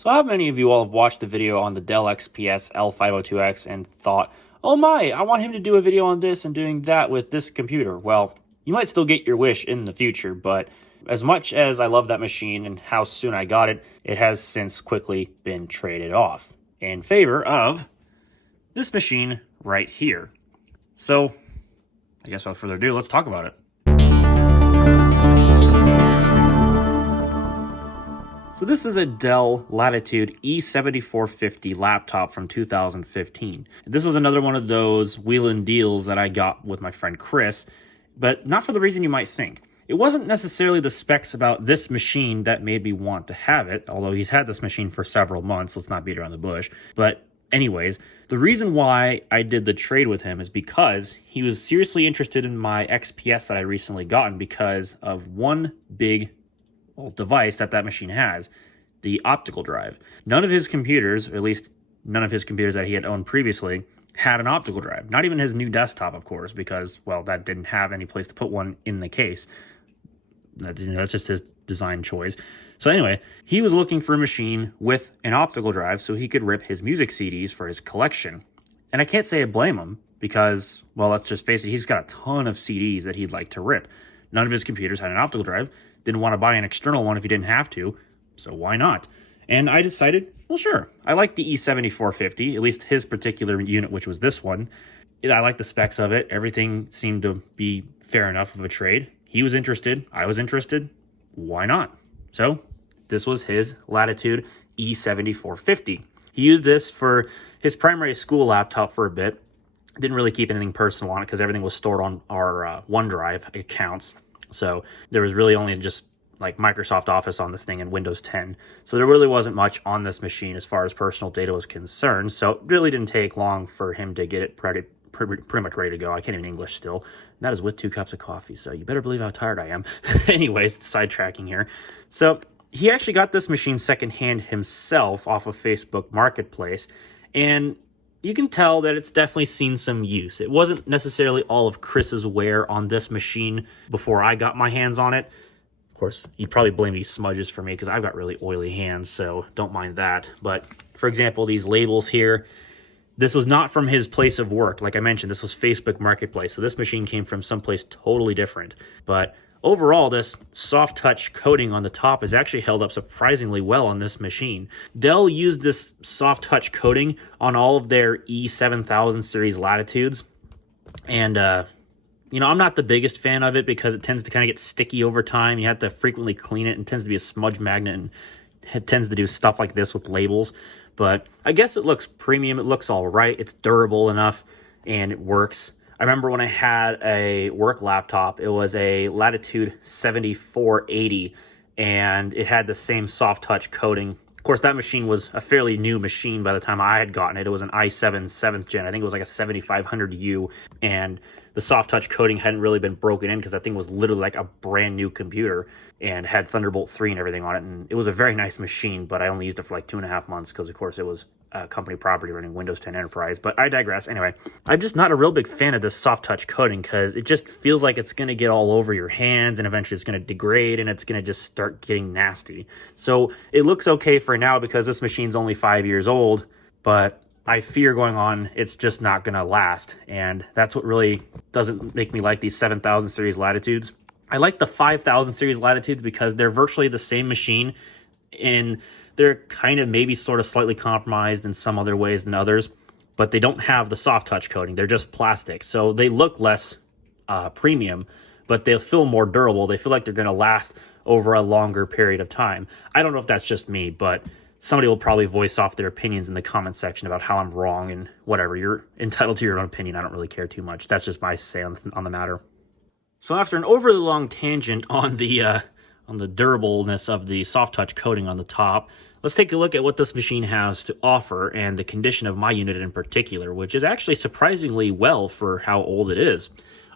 So how many of you all have watched the video on the Dell XPS L502X and thought, oh my, I want him to do a video on this and doing that with this computer? Well, you might still get your wish in the future, but as much as I love that machine and how soon I got it, it has since quickly been traded off in favor of this machine right here. So I guess without further ado, let's talk about it. So this is a Dell Latitude E7450 laptop from 2015. This was another one of those wheel-in deals that I got with my friend Chris, but not for the reason you might think. It wasn't necessarily the specs about this machine that made me want to have it, although he's had this machine for several months, let's not beat around the bush. But anyways, the reason why I did the trade with him is because he was seriously interested in my XPS that I recently gotten because of one big device that machine has, the optical drive. None of his computers, or at least none of his computers that he had owned previously, had an optical drive. Not even his new desktop, of course, because, well, that didn't have any place to put one in the case. That's just his design choice. So anyway, he was looking for a machine with an optical drive so he could rip his music CDs for his collection. And I can't say I blame him because, well, let's just face it, he's got a ton of CDs that he'd like to rip. None of his computers had an optical drive. Didn't want to buy an external one if he didn't have to, so why not? And I decided, well, sure. I like the E7450, at least his particular unit, which was this one. I like the specs of it. Everything seemed to be fair enough of a trade. He was interested. I was interested. Why not? So this was his Latitude E7450. He used this for his primary school laptop for a bit. Didn't really keep anything personal on it because everything was stored on our OneDrive accounts. So there was really only just like Microsoft Office on this thing and Windows 10. So there really wasn't much on this machine as far as personal data was concerned. So it really didn't take long for him to get it pretty much ready to go. I can't even English still. And that is with 2 cups of coffee. So you better believe how tired I am. Anyways, sidetracking here. So he actually got this machine secondhand himself off of Facebook Marketplace. And you can tell that it's definitely seen some use. It wasn't necessarily all of Chris's wear on this machine before I got my hands on it. Of course, you'd probably blame these smudges for me because I've got really oily hands, so don't mind that. But for example, these labels here, this was not from his place of work. Like I mentioned, this was Facebook Marketplace, so this machine came from someplace totally different. But overall, this soft touch coating on the top is actually held up surprisingly well on this machine. Dell used this soft touch coating on all of their E7000 series Latitudes. And, you know, I'm not the biggest fan of it because it tends to kind of get sticky over time. You have to frequently clean it and tends to be a smudge magnet and it tends to do stuff like this with labels. But I guess it looks premium. It looks all right. It's durable enough and it works. I remember when I had a work laptop, it was a Latitude 7480, and it had the same soft touch coating. Of course, that machine was a fairly new machine by the time I had gotten it. It was an i7 7th gen. I think it was like a 7500U, and the soft touch coating hadn't really been broken in because that thing was literally like a brand new computer and had Thunderbolt 3 and everything on it. And it was a very nice machine, but I only used it for like 2.5 months because, of course, it was company property running Windows 10 Enterprise. But I digress. Anyway, I'm just not a real big fan of this soft touch coating because it just feels like it's going to get all over your hands and eventually it's going to degrade and it's going to just start getting nasty. So it looks okay for now because this machine's only 5 years old, but I fear going on, it's just not going to last. And that's what really doesn't make me like these 7000 series Latitudes. I like the 5000 series Latitudes because they're virtually the same machine and they're kind of maybe sort of slightly compromised in some other ways than others, but they don't have the soft touch coating. They're just plastic. So they look less premium, but they'll feel more durable. They feel like they're going to last over a longer period of time. I don't know if that's just me, but somebody will probably voice off their opinions in the comment section about how I'm wrong and whatever. You're entitled to your own opinion. I don't really care too much. That's just my say on the matter. So after an overly long tangent on the durableness of the soft touch coating on the top, let's take a look at what this machine has to offer and the condition of my unit in particular, which is actually surprisingly well for how old it is.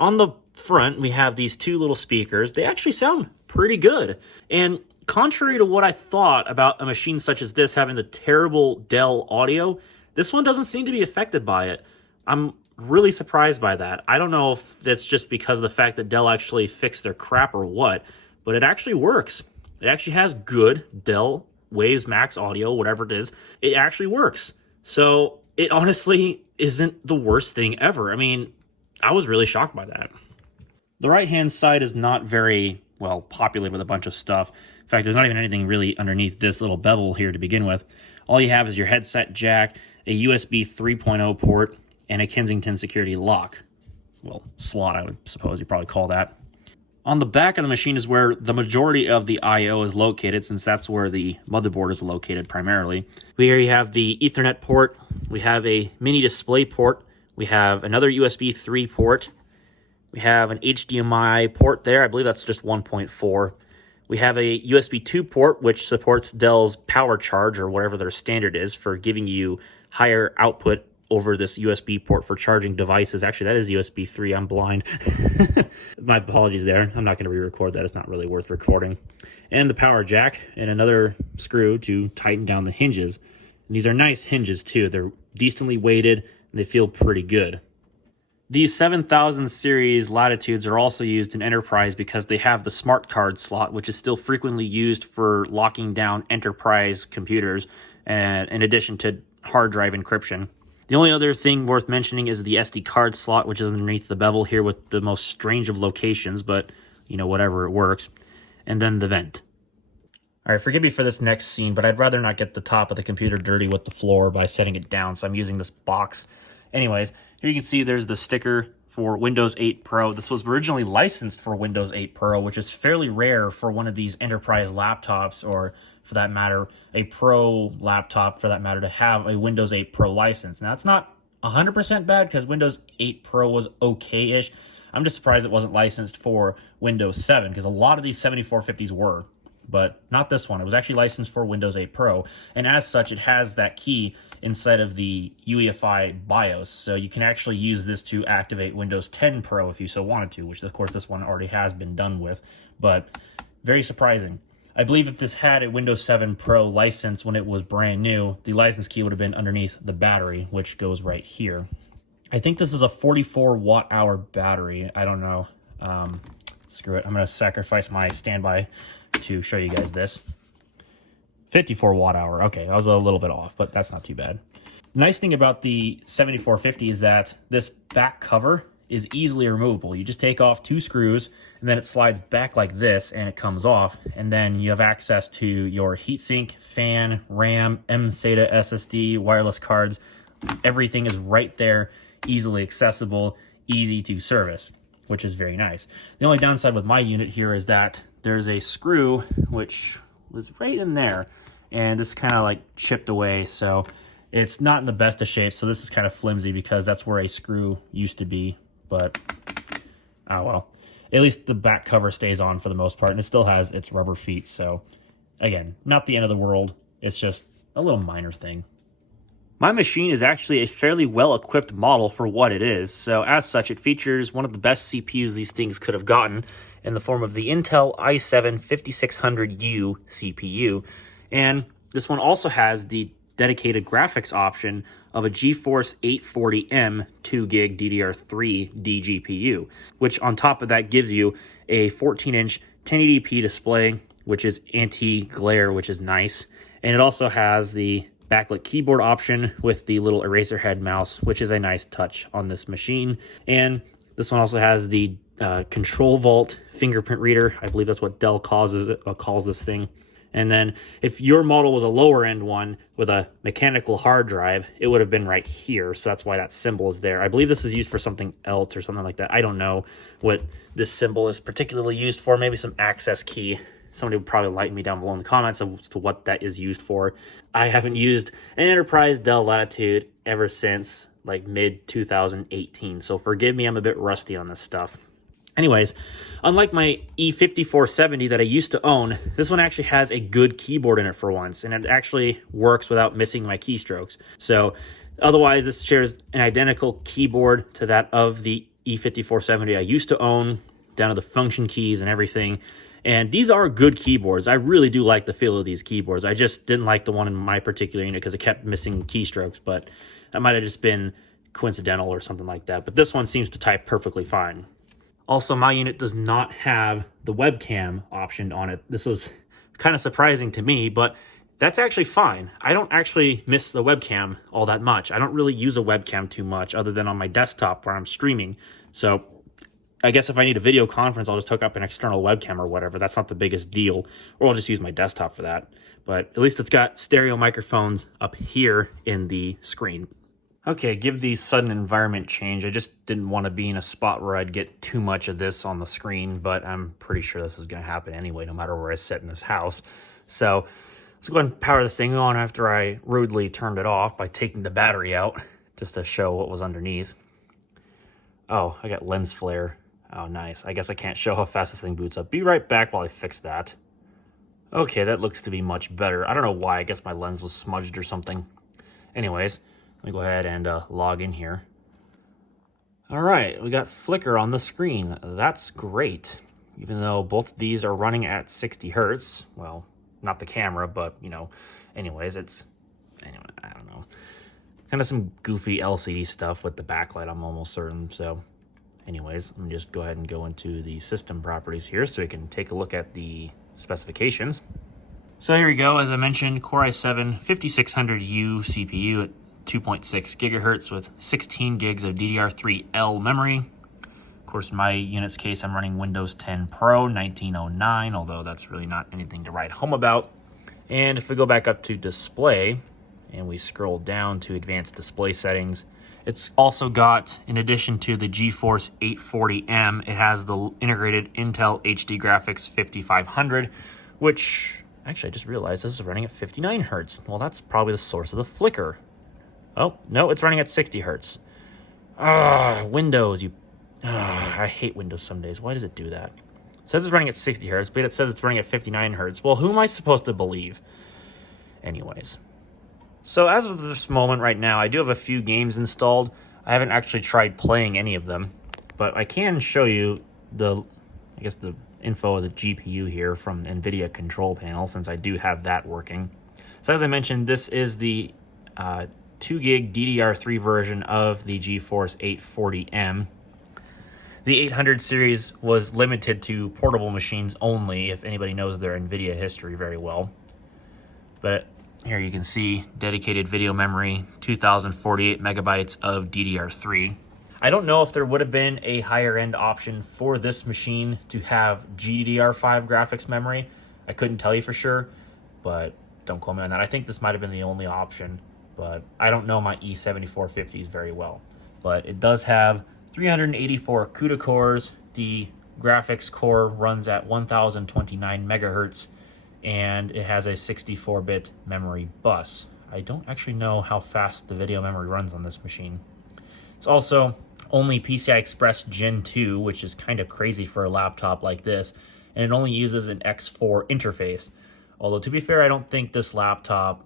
On the front, we have these 2 little speakers. They actually sound pretty good. And contrary to what I thought about a machine such as this having the terrible Dell audio, this one doesn't seem to be affected by it. I'm really surprised by that. I don't know if that's just because of the fact that Dell actually fixed their crap or what, but it actually works. It actually has good Dell Waves Max Audio, whatever it is, it actually works. So it honestly isn't the worst thing ever. I mean, I was really shocked by that. The right-hand side is not very well populated with a bunch of stuff. In fact, there's not even anything really underneath this little bevel here to begin with. All you have is your headset jack, a USB 3.0 port, and a Kensington security lock. Well, slot, I would suppose you'd probably call that. On the back of the machine is where the majority of the I/O is located, since that's where the motherboard is located primarily. Here you have the Ethernet port, we have a mini display port, we have another USB 3 port, we have an HDMI port there, I believe that's just 1.4. We have a USB 2 port, which supports Dell's power charge, or whatever their standard is, for giving you higher output over this USB port for charging devices. Actually, that is USB 3. I'm blind. My apologies there. I'm not going to re-record that. It's not really worth recording. And the power jack and another screw to tighten down the hinges. And these are nice hinges too. They're decently weighted and they feel pretty good. These 7000 series Latitudes are also used in enterprise because they have the smart card slot, which is still frequently used for locking down enterprise computers, and in addition to hard drive encryption. The only other thing worth mentioning is the SD card slot, which is underneath the bevel here with the most strange of locations, but, you know, whatever, it works. And then the vent. All right, forgive me for this next scene, but I'd rather not get the top of the computer dirty with the floor by setting it down, so I'm using this box. Anyways, here you can see there's the sticker for Windows 8 Pro. This was originally licensed for Windows 8 Pro, which is fairly rare for one of these enterprise laptops, or for that matter, a Pro laptop for that matter, to have a Windows 8 Pro license. Now, it's not 100% bad because Windows 8 Pro was okay-ish. I'm just surprised it wasn't licensed for Windows 7 because a lot of these 7450s were, but not this one. It was actually licensed for Windows 8 Pro, and as such, it has that key inside of the UEFI BIOS, so you can actually use this to activate Windows 10 Pro if you so wanted to, which of course this one already has been done with, but very surprising. I believe if this had a Windows 7 Pro license when it was brand new, the license key would have been underneath the battery, which goes right here. I think this is a 44 watt-hour battery. I don't know. Screw it. I'm going to sacrifice my standby to show you guys this. 54 watt-hour. Okay, I was a little bit off, but that's not too bad. The nice thing about the 7450 is that this back cover is easily removable. You just take off 2 screws and then it slides back like this and it comes off, and then you have access to your heatsink, fan, RAM, SATA SSD, wireless cards. Everything is right there, easily accessible, easy to service, which is very nice. The only downside with my unit here is that there's a screw which was right in there, and this kind of like chipped away, so it's not in the best of shape. So this is kind of flimsy because that's where a screw used to be. But, oh well. At least the back cover stays on for the most part, and it still has its rubber feet, so, again, not the end of the world. It's just a little minor thing. My machine is actually a fairly well-equipped model for what it is, so as such, it features one of the best CPUs these things could have gotten in the form of the Intel i7 5600U CPU, and this one also has the dedicated graphics option of a GeForce 840M 2GB DDR3 DGPU, which on top of that gives you a 14-inch 1080p display, which is anti-glare, which is nice. And it also has the backlit keyboard option with the little eraser head mouse, which is a nice touch on this machine. And this one also has the Control Vault fingerprint reader. I believe that's what Dell calls this thing. And then if your model was a lower end one with a mechanical hard drive, it would have been right here. So that's why that symbol is there. I believe this is used for something else or something like that. I don't know what this symbol is particularly used for. Maybe some access key. Somebody would probably lighten me down below in the comments as to what that is used for. I haven't used an enterprise Dell Latitude ever since like mid 2018. So forgive me, I'm a bit rusty on this stuff. Anyways, unlike my E5470 that I used to own, this one actually has a good keyboard in it for once, and it actually works without missing my keystrokes. So otherwise, this shares an identical keyboard to that of the E5470 I used to own, down to the function keys and everything. And these are good keyboards. I really do like the feel of these keyboards. I just didn't like the one in my particular unit because it kept missing keystrokes, but that might have just been coincidental or something like that. But this one seems to type perfectly fine. Also, my unit does not have the webcam option on it. This was kind of surprising to me, but That's actually fine. I don't actually miss the webcam all that much. I don't really use a webcam too much other than on my desktop where I'm streaming. So I guess if I need a video conference, I'll just hook up an external webcam or whatever. That's not the biggest deal. Or I'll just use my desktop for that. But at least it's got stereo microphones up here in the screen. Okay, give the sudden environment change. I just didn't want to be in a spot where I'd get too much of this on the screen, but I'm pretty sure this is going to happen anyway, no matter where I sit in this house. So let's go ahead and power this thing on after I rudely turned it off by taking the battery out, just to show what was underneath. Oh, I got lens flare. Oh, nice. I guess I can't show how fast this thing boots up. Be right back while I fix that. Okay, that looks to be much better. I don't know why. I guess my lens was smudged or something. Anyways, let me go ahead and log in here. All right, we got flicker on the screen. That's great. Even though both of these are running at 60 hertz. Well, not the camera, but, you know, anyways, anyway, I don't know. Kind of some goofy LCD stuff with the backlight, I'm almost certain. So anyways, let me just go ahead and go into the system properties here so we can take a look at the specifications. So here we go. As I mentioned, Core i7 5600U CPU at 2.6 gigahertz with 16 gigs of DDR3L memory. Of course, in my unit's case, I'm running Windows 10 Pro 1909, although that's really not anything to write home about. And if we go back up to display and we scroll down to advanced display settings, it's also got, in addition to the GeForce 840M, it has the integrated Intel HD Graphics 5500, which actually I just realized this is running at 59 hertz. Well, that's probably the source of the flicker. Oh, no, it's running at 60 hertz. Windows, I hate Windows some days. Why does it do that? It says it's running at 60 hertz, but it says it's running at 59 hertz. Well, who am I supposed to believe? Anyways. So as of this moment right now, I do have a few games installed. I haven't actually tried playing any of them, but I can show you the info of the GPU here from NVIDIA control panel, since I do have that working. So as I mentioned, this is the 2 gig DDR3 version of the GeForce 840M. The 800 series was limited to portable machines only, if anybody knows their NVIDIA history very well. But here you can see dedicated video memory, 2048 megabytes of DDR3. I don't know if there would have been a higher end option for this machine to have GDDR5 graphics memory. I couldn't tell you for sure, but don't quote me on that. I think this might have been the only option, but I don't know my E7450s very well. But it does have 384 CUDA cores. The graphics core runs at 1029 megahertz, and it has a 64-bit memory bus. I don't actually know how fast the video memory runs on this machine. It's also only PCI Express Gen 2, which is kind of crazy for a laptop like this, and it only uses an X4 interface. Although, to be fair, I don't think this laptop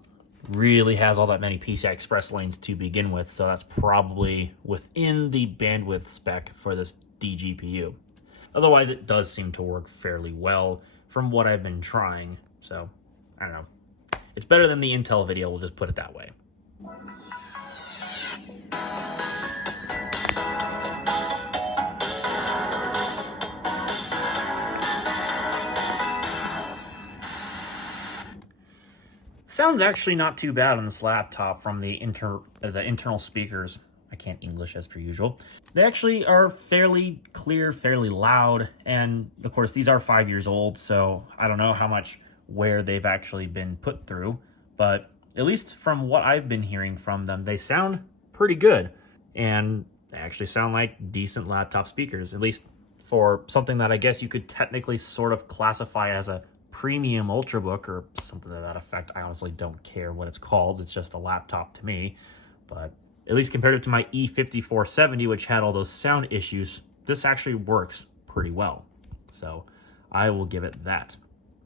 really has all that many PCI Express lanes to begin with, so that's probably within the bandwidth spec for this DGPU. Otherwise, it does seem to work fairly well from what I've been trying, so I don't know. It's better than the Intel video, we'll just put it that way. Sounds actually not too bad on this laptop from the internal speakers. I can't English as per usual. They actually are fairly clear, fairly loud, and of course these are 5 years old, so I don't know how much wear they've actually been put through, but at least from what I've been hearing from them, they sound pretty good, and they actually sound like decent laptop speakers, at least for something that I guess you could technically sort of classify as a premium ultrabook or something to that effect. I honestly don't care what it's called. It's just a laptop to me. But at least compared it to my E5470, which had all those sound issues, this actually works pretty well. So I will give it that.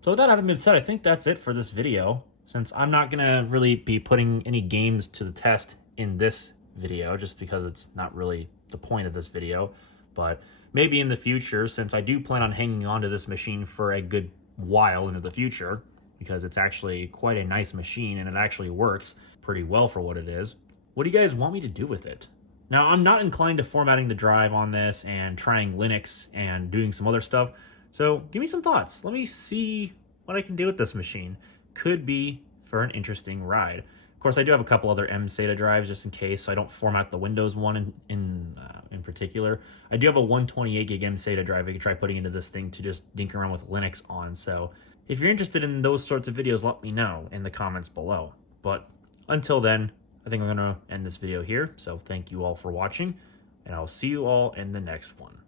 So with that having been said, I think that's it for this video. Since I'm not going to really be putting any games to the test in this video, just because it's not really the point of this video. But maybe in the future, since I do plan on hanging on to this machine for a good while into the future, because it's actually quite a nice machine and it actually works pretty well for what it is. What do you guys want me to do with it? Now, I'm not inclined to formatting the drive on this and trying Linux and doing some other stuff, so give me some thoughts. Let me see what I can do with this machine. Could be for an interesting ride. Of course, I do have a couple other M-SATA drives just in case, so I don't format the Windows one in particular. I do have a 128 gig M-SATA drive I could try putting into this thing to just dink around with Linux on. So if you're interested in those sorts of videos, let me know in the comments below. But until then, I think I'm going to end this video here. So thank you all for watching, and I'll see you all in the next one.